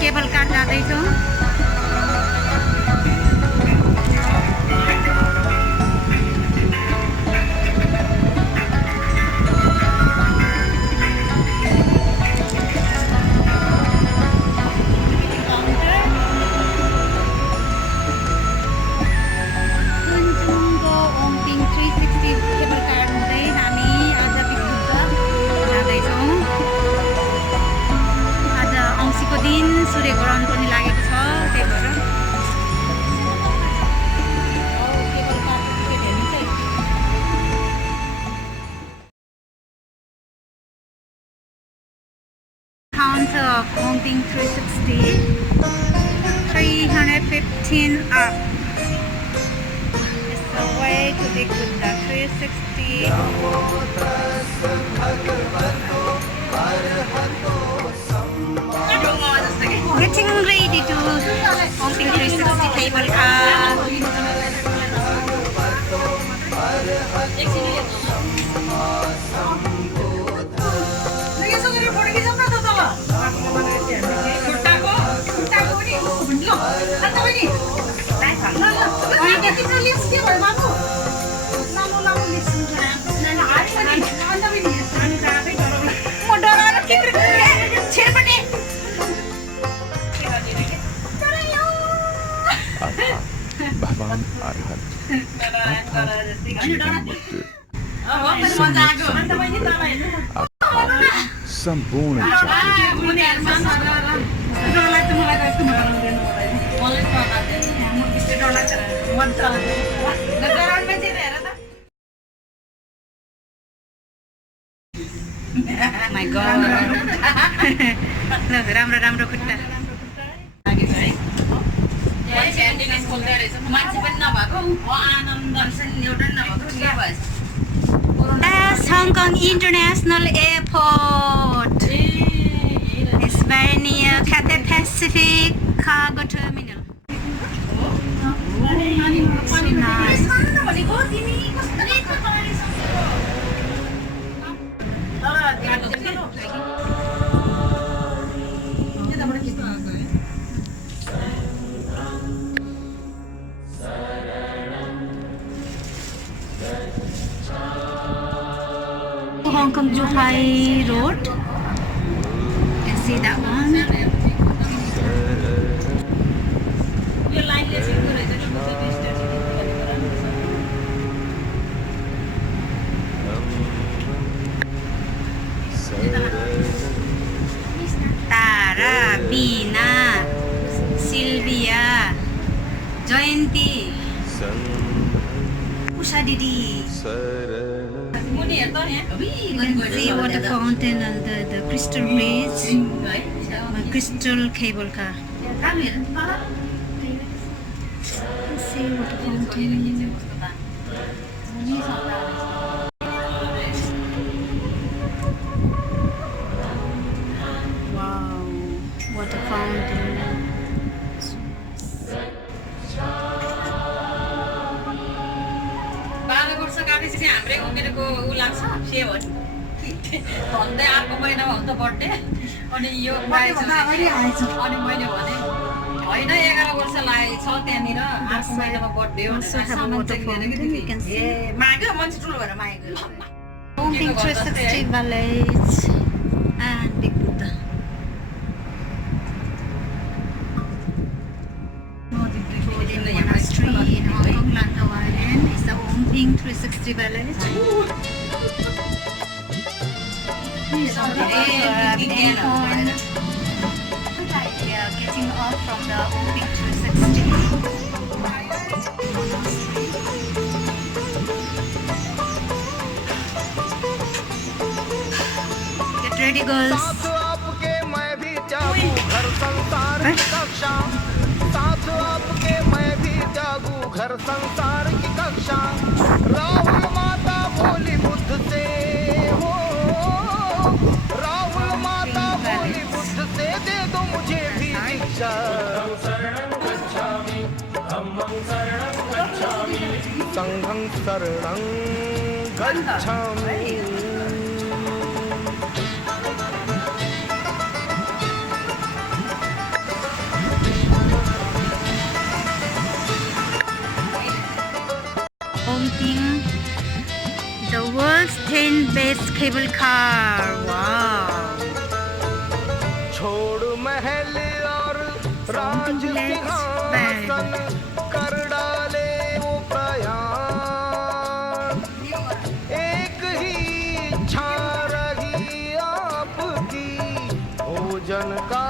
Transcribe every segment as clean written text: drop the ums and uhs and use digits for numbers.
Cable car जाँदैछौँ। कुञ्चुङको ओङपिङ 360 cable car हुँदै हामी आज बिगबुद्ध जाँदैछौँ। आज औँसीको दिन सूर्यग्रहण पनि लागेको छ, त्यही भएर केबल कारको टिकट हेर्नु चाहिँ count of Omping 360 315 up. It's the way to Big Buddha 360. Getting ready to Omping 360 cable car. Bhagavan Arhat संपूर्ण My God. राम्रो राम्रो खुट्टा That's Hong Kong International Airport. It's very near Cathay Pacific Cargo Terminal. So nice. Hong Kong Zhuhai Road. You can see that one. Tara, Bina, Sylvia, Jayanti, Usha Didi. You can see water fountain and the crystal bridge, crystal cable car. See water fountain. Wow, water fountain. हाम्रै उमेरको ऊ लाग्छ save हो नि भन्दै अर्को महिनामा हुन्छ बर्थडे अनि यो अनि मैले भने होइन 11 वर्ष लागेको छ त्यहाँनिर अर्को महिनामा बर्थडे हो माग्यो मान्छे ठुलो भएर माग्यो Omping 360 Village and Big Buddha. Within the monastery in Hong Kong, Lantau Island is the Omping 360 Village. It's on the way to Bintan Point. We are getting off from the Omping 360 monastery. Get ready, girls. साथ आपके मैं भी जागू घर संसार की कक्षा साथ आपके मैं भी जागू घर संसार की कक्षा राहुल माता बोली बुद्ध से हो राहुल माता बोली बुद्ध से दे दो मुझे भी दीक्षा संघं शरणं गच्छामि cable car. Wow. छोड़ महल और राज सिंहासन कर डाले वो प्रयाण एक ही इच्छा रही आपकी भोजन का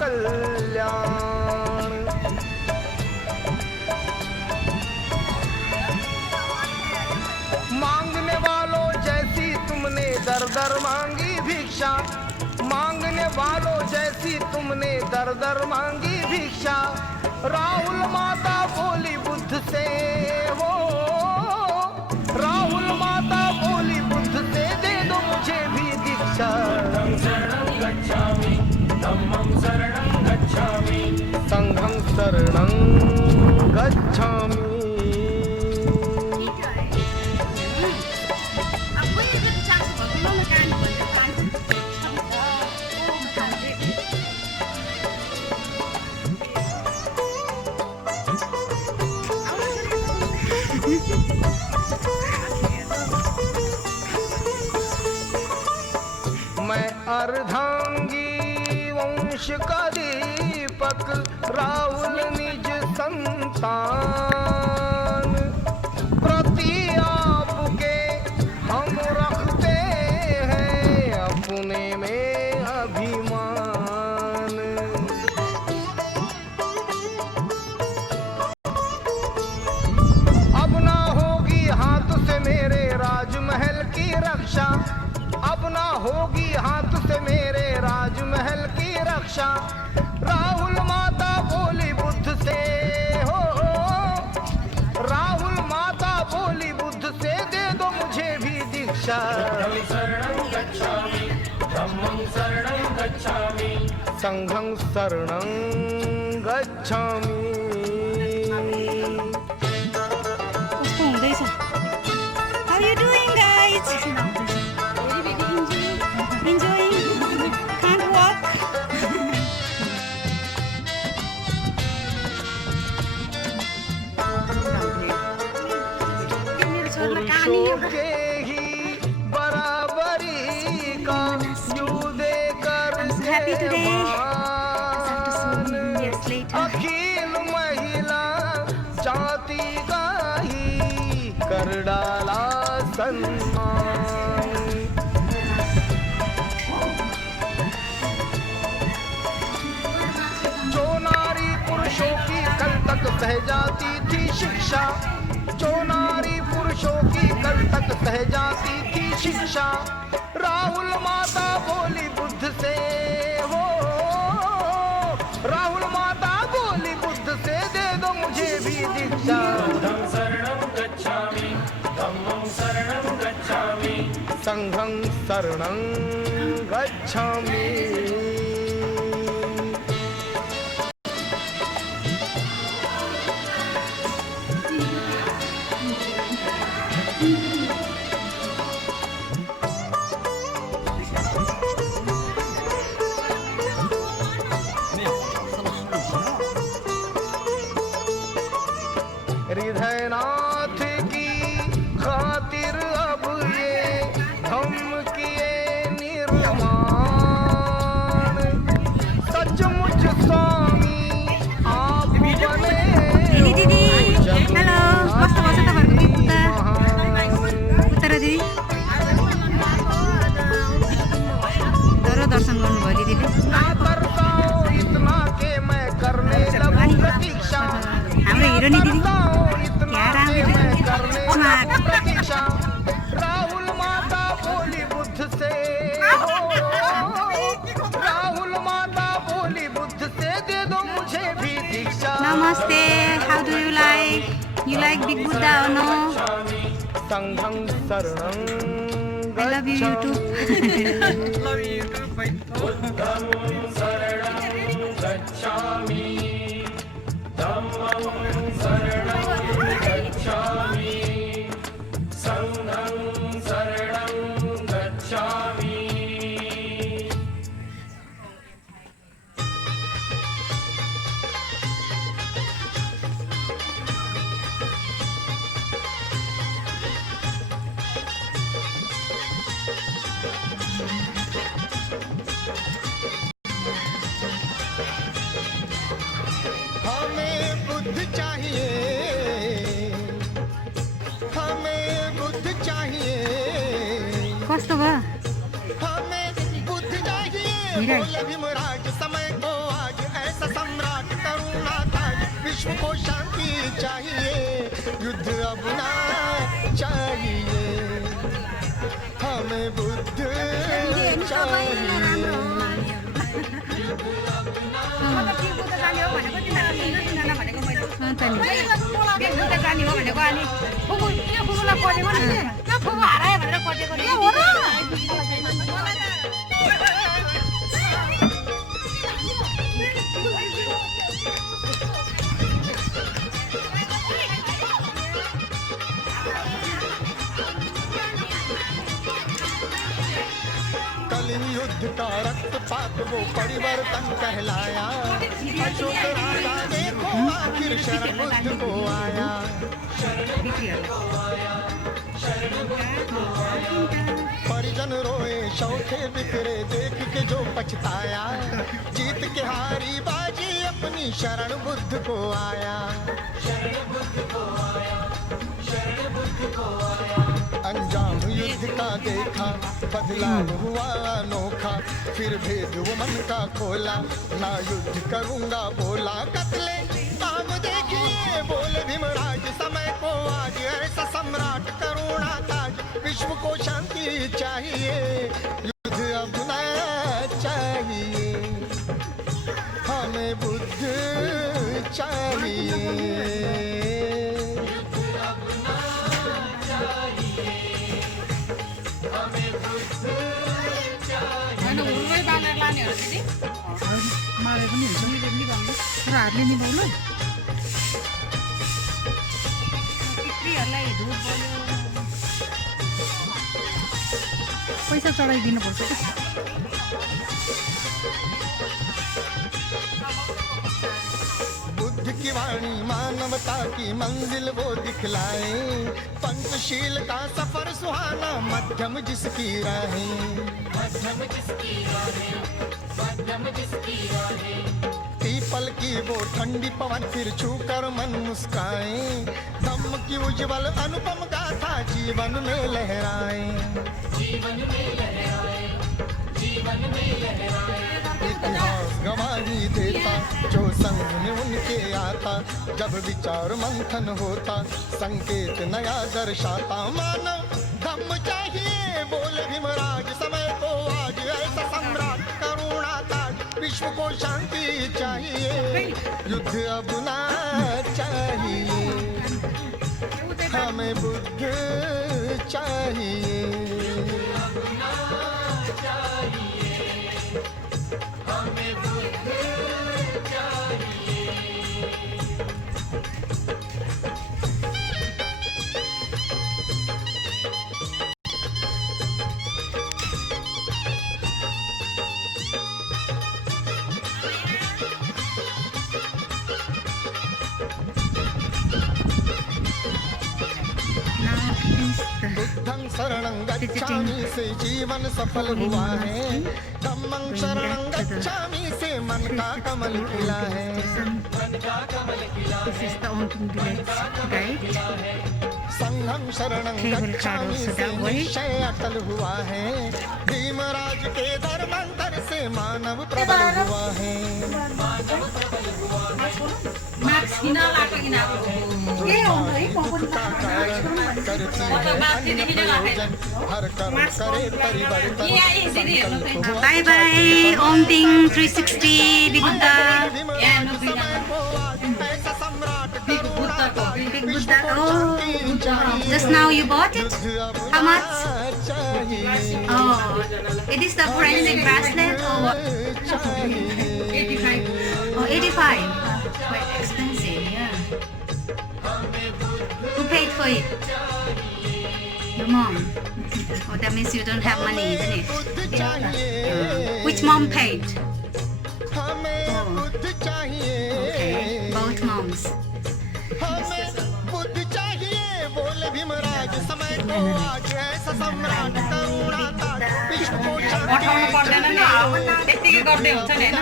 कल्याण मांगने वालों जैसी तुमने दर दर मांगी भिक्षा मांगने वालों जैसी तुमने दर दर मांगी भिक्षा राहुल माता बोली बुद्ध से हो राहुल माता बोली बुद्ध से दे दो मुझे भी दीक्षा संघं शरणं गच्छामि मैं अर्धांगी वंश का दीपक राहुल निज संतान प्रति आपके हम रखते हैं अपने में अभिमान अब ना होगी हाथ से मेरे राजमहल की रक्षा अब ना होगी हाथ से मेरे राजमहल की रक्षा राहुल माता बोली बुद्ध से हो राहुल माता बोली बुद्ध से दे दो मुझे भी दीक्षा संघं शरणं गच्छामि कस्तो हुँदैछ? How you doing, guys? Enjoying? Can't walk? पुरुषों के ही बराबरी का यू देकर Happy today. मान Years later. अखिल महिला जाति का ही कर डाला सम्मान जो नारी पुरुषों की कल तक सह जाती थी शिक्षा जो नारी पुरुषों की कल तक सह जाती थी शिक्षा राहुल माता बोली बुद्ध से हो राहुल माता बोली बुद्ध से दे दो मुझे भी दीक्षा संघं शरणं गच्छामि हृदयनाथ की खातिर अब ये हम किए निर्माण सचमुच स्वामी आप बने दिदी दिदी हेलो कस्तो बस्छ तपाईहरुको पुत्र र दिदी तर दर्शन गर्नुभयो दिदीले ना तरसाओ इतना के मैं करने लगूं प्रतीक्षा हाम्रो हिरोनी दिदी इतना के मैं करने लगूं प्रतीक्षा राहुल माता बोली बुद्ध से हो राहुल माता बोली बुद्ध से दे दो मुझे भी दीक्षा नमस्ते how do you like big Buddha or no संघं शरणं I love you YouTube बोले भीमराज समय को आज ऐसा सम्राट करुणा ताज विश्व को शांति चाहिए युद्ध अब ना चाहिए हमें बुद्ध चाहिए युद्ध का रक्तपात वो परिवर्तन कहलाया अशोक राजा देखो आखिर शरण बुद्ध को आया परिजन रोए शौखे बिखरे देख के जो पछताया जीत के हारी बाजी अपनी शरण बुद्ध को आया अंजाम युद्ध का देखा बदलाव हुआ अनोखा फिर भेद वो मन का खोला ना युद्ध करूंगा बोला कत्ले काम देखिए बोले भीमराज समय को आज ऐसा सम्राट करुणा ताज विश्व को शांति चाहिए युद्ध अब ना चाहिए हमें बुद्ध चाहिए मारे पनि हुन्छ नि नि भन्नु र हातले निभाउनु पितृहरूलाई धुप बोल्यो पैसा चढाइदिनु पर्छ क्या बुद्ध की वाणी मानवता की मंजिल वो दिखलाए पंचशील का सफर सुहाना मध्यम जिसकी राहें पीपल की वो ठंडी पवन फिर छूकर मन मुस्काए धम्म की उज्जवल अनुपम गाथा जीवन में लहराए इतिहास गवाही देता जो संग में उनके आता जब विचार मंथन होता संकेत नया दर्शाता मानव धम्म चाहिए बोले भीमराज समय को आज ऐसा सम्राट करुणा ताज विश्व को शांति चाहिए युद्ध अब ना चाहिए हमें बुद्ध चाहिए हमें बुद्ध चाहिए बुद्धं शरणं गच्छामि से जीवन सफल हुआ है धम्मं शरणं गच्छामि से मन का कमल खिला है संघं शरणं गच्छामि से निश्चय अटल हुआ है भीमराज के धर्मांतर से मानव प्रबल हुआ है मार्क्स किन लाग्यो किन बाई बाई ओमटिङ 360 बिगुद्दा Just now you bought it? How much? Oh, it is the friendly bracelet or what? 85 Oh, 85. Quite expensive, yeah. Who paid for it? Your mom. Oh, that means you don't have money, isn't it? Which mom paid? Okay, both moms. बोले भीमराज समय को आज ऐसा सम्राट करुणा ताज विश्व को पठाउनु पर्दैन नि त्यतिकै गर्दै हुन्छ नि हैन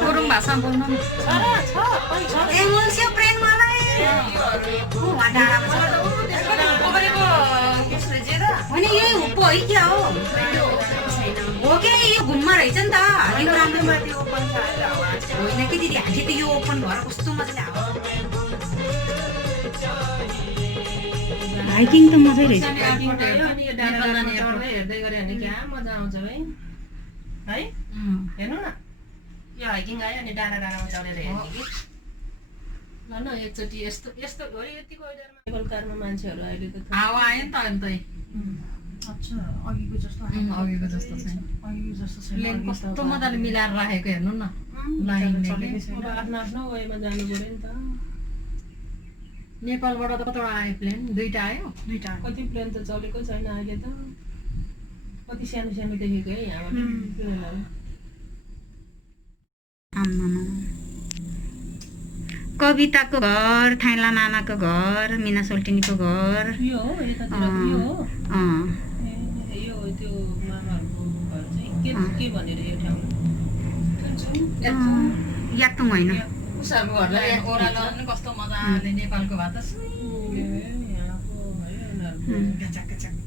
गुरुङ भाषामा बोल्नु नि ए मुल्स्यो प्रेम मलाई वहाँ डाँडामा छ पोखरीको कसले जे त होइन यही हो पो है क्या हो हो क्या यो घुममा रहेछ नि त यो राम्रो माथि ओपन छ आज हावा होइन कि दिदी हामीले त यो ओपन भएर कस्तो मजाले हावा हाइकिङ त मजै रहेछ एयरपोर्ट हेर्नु नि यो डाँडा डाँडा चढ्दै हेर्दै गऱ्यो भने क्या मजा आउँछ है है हेर्नु न यो हाइकिङ आयो अनि डाँडा डाँडामा चढेर हेर्ने कि ल न एकचोटि यस्तो यस्तो हो यतिको वेदरमा केबल कारमा मान्छेहरू अहिले त हावा आयो नि त अन्तै अघिको जस्तो अघिको जस्तो छैन प्लेन कस्तो मजाले मिलाएर राखेको हेर्नु न लाइनले अब आफ्नो आफ्नो वेमा जानु पर्यो नि त नेपालबाट त कतिवटा आयो प्लेन दुईटा आयो दुईटा कति प्लेन त चलेको छैन अहिले त कति सानो सानो देखेको है यहाँबाट प्लेनहरू कविताको घर थाइला मामाको घर मिना सोल्टिनीको घर यो हो यतातिर यो हो अँ ए यो हो त्यो मामाहरूको घर चाहिँ के भनेर यो ठाउँ याक्तुङ होइन उसाको घरलाई ओह्रालो कस्तो मजाले नेपालको भात यहाँको है उनीहरूको